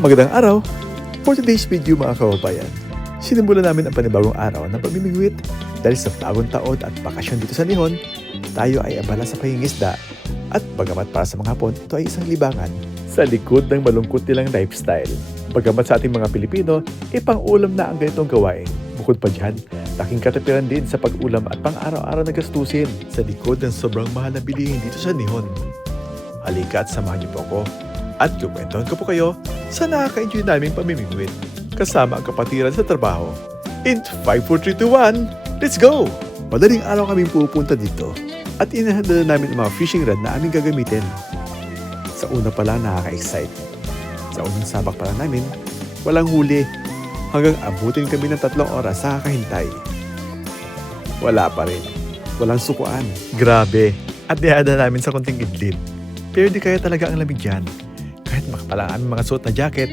Magandang araw! For today's video mga kababayan, sinimulan namin ang panibagong araw ng pamimigwit dahil sa bagong taon at bakasyon dito sa Nihon, tayo ay abala sa pangingisda at bagamat para sa mga Hapon, ito ay isang libangan sa likod ng malungkot nilang lifestyle. Bagamat sa ating mga Pilipino, ipang-ulam na ang ganitong gawain. Bukod pa dyan, laking katapiran din sa pag-ulam at pang-araw-araw na gastusin sa likod ng sobrang mahal na bilihin dito sa Nihon. Halika at samahan niyo po ako at kukwentuhan ko po kayo sa nakaka-enjoy naming pamimigwit kasama ang kapatiran sa trabaho. In 5, 4, 3, 2, 1, let's go! Madaling araw kaming pupunta dito at inahandala namin ang mga fishing rod na aming gagamitin. Sa una pa lang nakaka-excite. Sa unang sabak pa lang namin, walang huli hanggang abutin kami ng 3 oras sa kakahintay. Wala pa rin. Walang sukuan. Grabe. At nihada namin sa konting idlip. Pero di kaya talaga ang lamig dyan. Kahit makapal ang aming mga suot na jacket,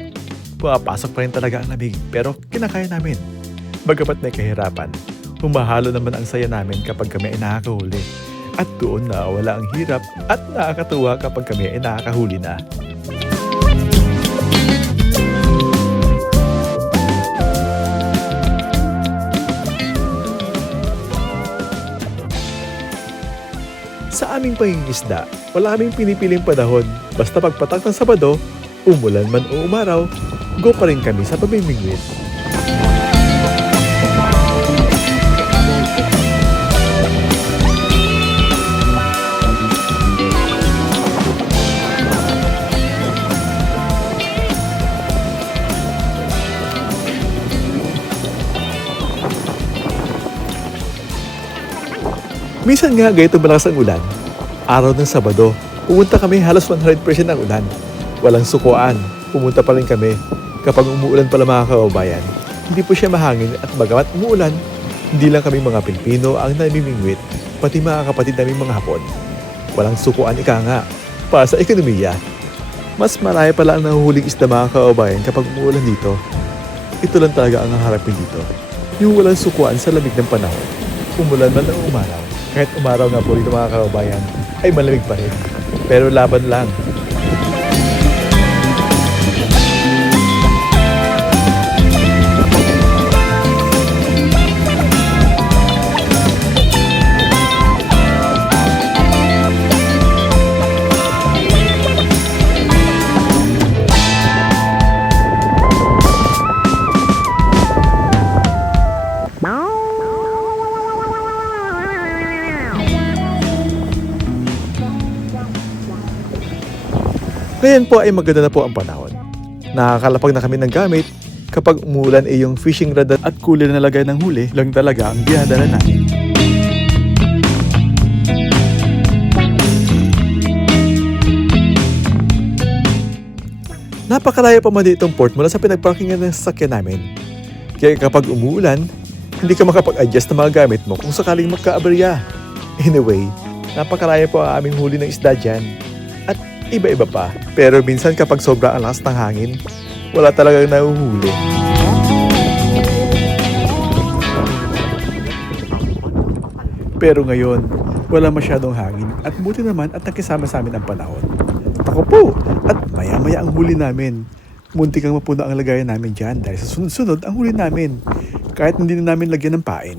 pumapasok pa rin talaga ang lamig. Pero kinakaya namin. Bagamat may kahirapan, humahalo naman ang saya namin kapag kami ay nakakahuli. At doon nawala ang hirap at nakakatuwa kapag kami ay nakakahuli na. Sa aming pangingisda, wala kaming pinipiling panahon. Basta pagpatak ng Sabado, umulan man o umaraw, go pa rin kami sa pamimigwit. Minsan nga ganito malakas ang ulan. Araw ng Sabado, pumunta kami halos 100% ang ulan. Walang sukuan, pumunta pa rin kami. Kapag umuulan pala mga kababayan, hindi po siya mahangin at bagamat umuulan, hindi lang kami mga Pilipino ang namimingwit, pati mga kapatid naming mga Hapon. Walang sukuan ika nga, para sa ekonomiya. Mas marami pala ang nahuhuling isda mga kababayan kapag umuulan dito. Ito lang talaga ang haharapin dito. Yung walang sukuan sa lamig ng panahon. Umulan man o umaraw. Kahit umaraw nga po rito mga kababayan, ay malamig pa rin. Pero laban lang. Ngayon po ay maganda na po ang panahon. Nakakalapag na kami ng gamit. Kapag umulan ay yung fishing rod at cooler na lagay ng huli lang talaga ang dinadala namin. Napakalaya pa man itong port mula sa pinagparkingan ng sasakyan namin. Kaya kapag umuulan, hindi ka makapag-adjust ng mga gamit mo kung sakaling magka-aberya. Anyway, napakalaya po ang aming huli ng isda dyan. At iba-iba pa. Pero minsan kapag sobra ang lakas ng hangin, wala talagang nahuhuli. Pero ngayon, wala masyadong hangin at buti naman at nakisama sa amin ang panahon. Ako po! At maya-maya ang huli namin. Muntik kang mapuno ang lagayan namin dyan dahil sa sunod-sunod ang huli namin. Kahit hindi na namin lagyan ng pain.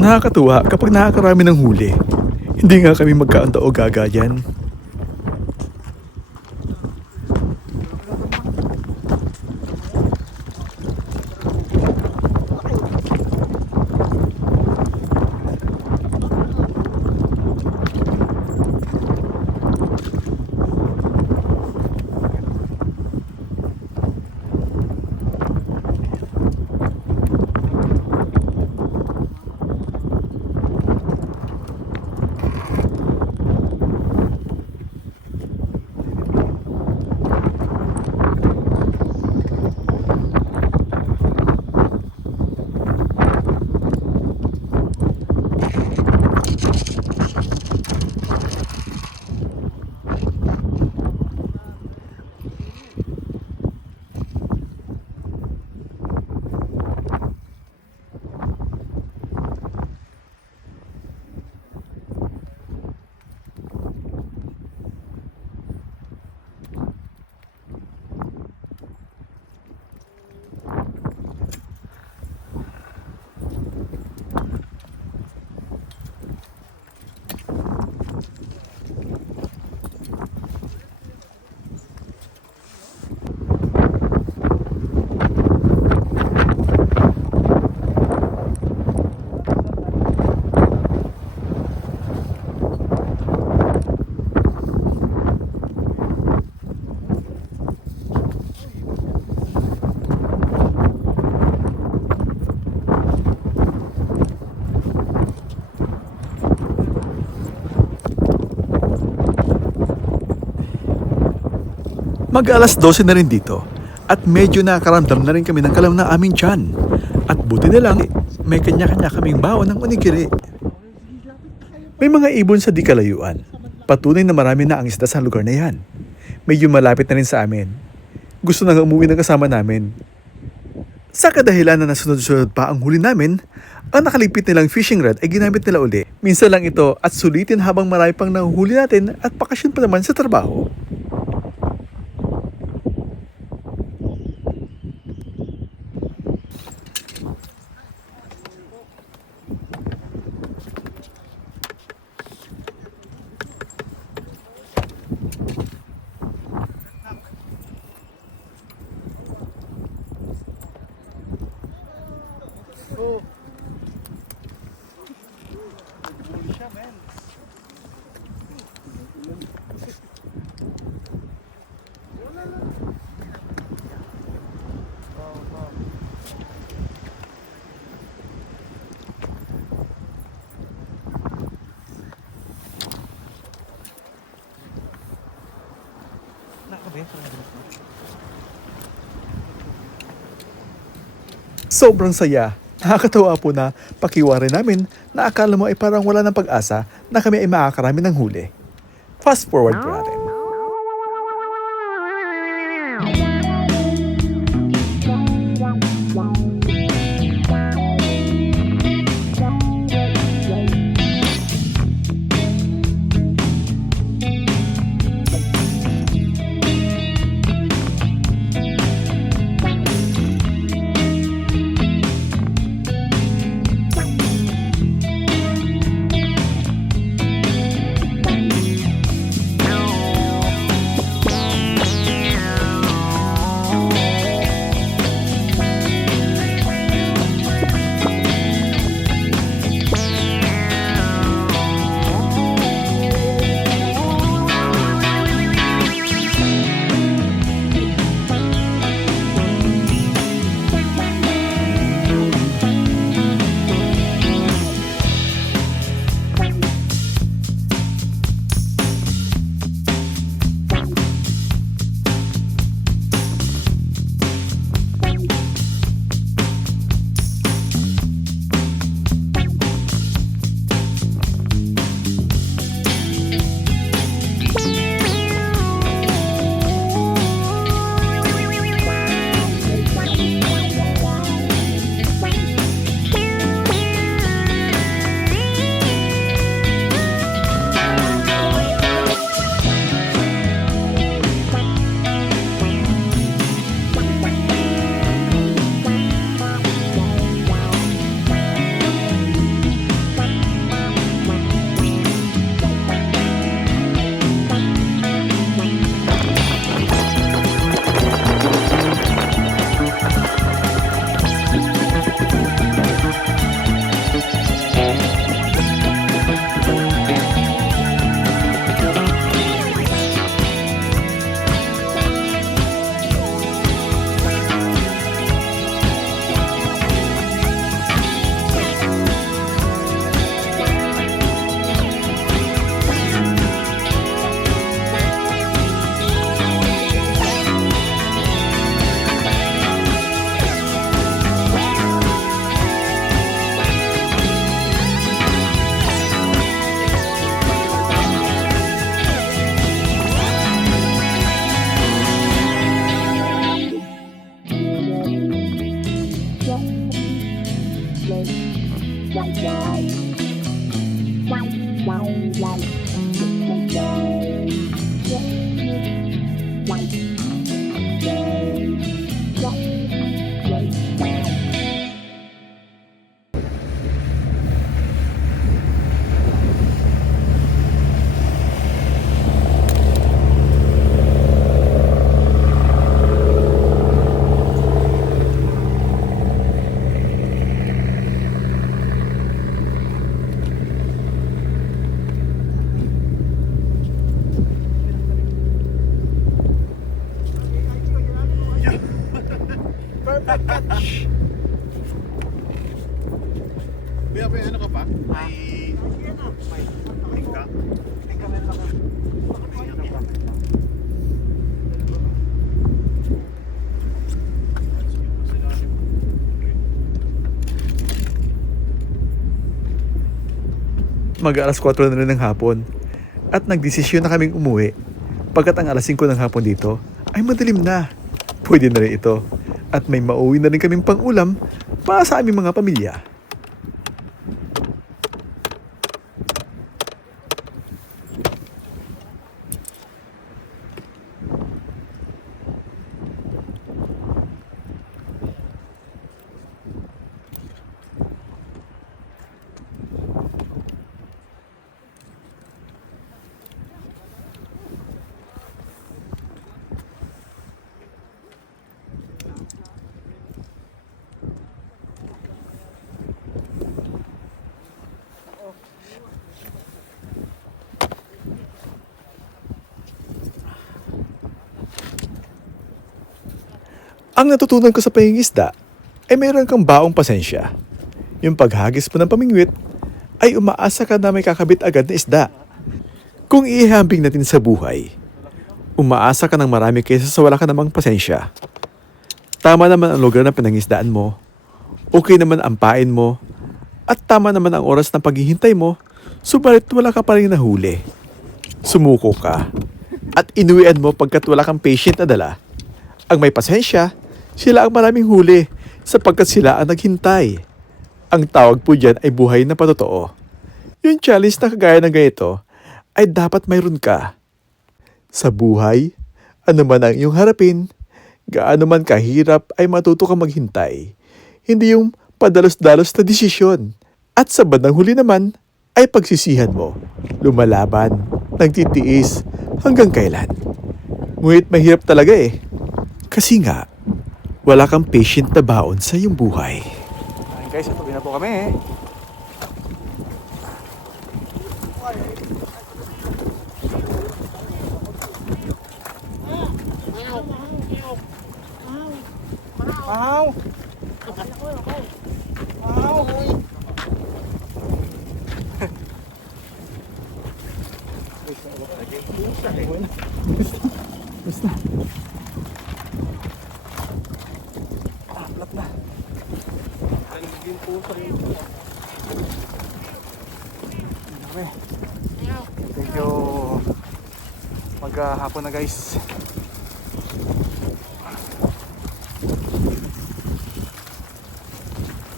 Nakakatuwa kapag nakakarami ng huli. Hindi nga kami magkaanta o gaga dyan. Mag-alas 12 na rin dito at medyo nakakaramdam na rin kami ng kalam ng aming tiyan. At buti na lang, may kanya-kanya kaming baon ng onigiri. May mga ibon sa di kalayuan. Patunay na marami na ang isda sa lugar na yan. Medyo malapit na rin sa amin. Gusto na umuwi ng kasama namin. Sa kadahilan na nasunod-sunod pa ang huli namin, ang nakalipit nilang fishing rod ay ginamit nila uli. Minsan lang ito at sulitin habang marami pang nahuhuli natin at bakasyon pa naman sa trabaho. Sobrang saya. Nakakatawa po na pakiwari namin na akala mo ay parang wala ng pag-asa na kami ay makakarami ng huli. Fast forward po natin. Perfect catch! Kuya, may ano ka pa? May... Tingka? Tingka meron ako. Mag-alas 4 na rin ng hapon at nagdesisyon na kaming umuwi. Pagkat ang alas 5 ng hapon dito ay madilim na. Pwede na rin ito at may mauwi na rin kaming pang-ulam para sa aming mga pamilya. Ang natutunan ko sa pangingisda ay mayroon kang baong pasensya. Yung paghagis mo ng pamingwit ay umaasa ka na may kakabit agad na isda. Kung ihambing natin sa buhay, umaasa ka ng marami kaysa sa wala ka namang pasensya. Tama naman ang lugar ng pinangisdaan mo, okay naman ang pain mo, at tama naman ang oras ng paghihintay mo, subalit wala ka pa rin nahuli. Sumuko ka, at inuwian mo pagkat wala kang patient na dala. Ang may pasensya, sila ang maraming huli sapagkat sila ang naghintay. Ang tawag po dyan ay buhay na patotoo. Yung challenge na kagaya ng ganito ay dapat mayroon ka. Sa buhay, ano man ang iyong harapin, gaano man kahirap ay matuto kang maghintay. Hindi yung padalos-dalos na desisyon. At sa bandang huli naman ay pagsisihan mo. Lumalaban, nagtitiis, hanggang kailan. Ngunit mahirap talaga eh. Kasi nga, wala kang patient na baon sa iyong buhay. Ay guys, atuloy na po kami. Wow! Wow! Basta. Plat na. Thank you. Maghapon na guys.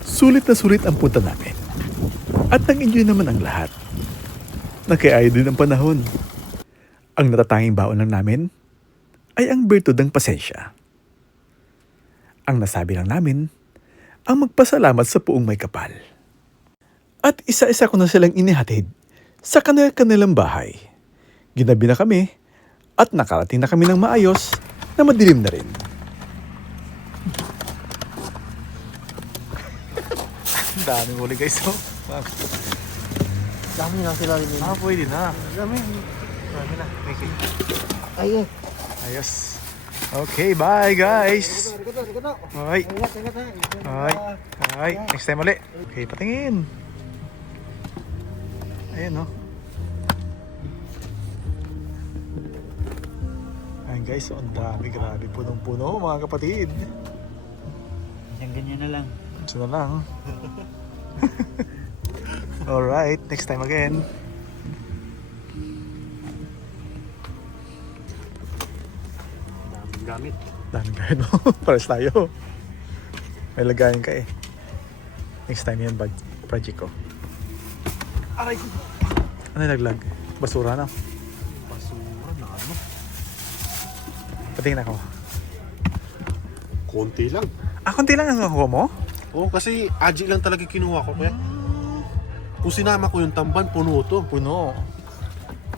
Sulit na sulit ang punta namin. At nag-enjoy naman ang lahat. Nakiayo din ang panahon. Ang natatanging baon lang namin ay ang birtud ng pasensya. Ang nasabi lang namin, ang magpasalamat sa puong may kapal. At isa-isa ko na silang inihatid sa kanilang bahay. Ginabi na kami at nakarating na kami ng maayos na madilim na rin. Ang daming huli guys. Oh. Dami na sila rin yun. Pwede na. Dami. Marami na. Okay. Ay, Ayos. Okay, bye guys. Bye. Bye. Bye. Next time ulit. Okay, patingin. Ayan, no? Ayan guys, so ang dami. Grabe, punong-puno mga kapatid. ganyan na lang. Ito na lang. Alright, next time again. Daming gamit. Daming kahit mo. Paras tayo. May lagayan ka eh. Next time yan, project ko. Aray ko. Ano yung naglag? Basura na. Basura na ano? Patingin ako. Konti lang. Konti lang ang nakuha mo? Oo, kasi aji lang talaga kinuha ko. Kaya kung sinama ko yung tamban, puno to. Puno.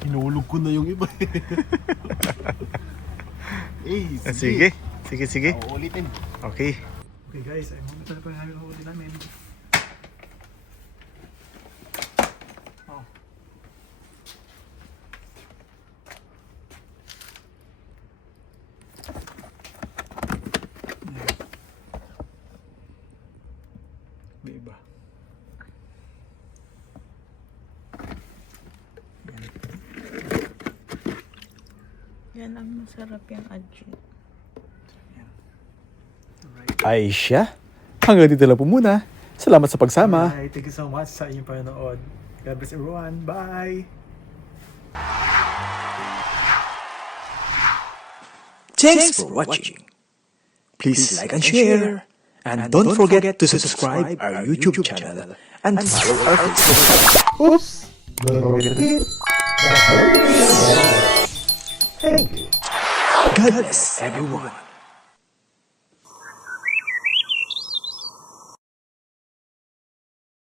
Hinulog ko na yung iba. Eh, Sige. Sige. Ulitin. Okay. Okay guys, ay moment na po yung aming huli namin. Oh. May iba. Yan ang masarap yung aji. Ay siya. Hanggang dito lang po muna. Salamat sa pagsama. Alright, thank you so much sa inyong panonood. God bless everyone. Bye! Thanks for watching. Please like and share. And don't forget to subscribe our YouTube channel and follow our Facebook. Oops! Don't forget to hit that notification bell. Thank you. God bless everyone.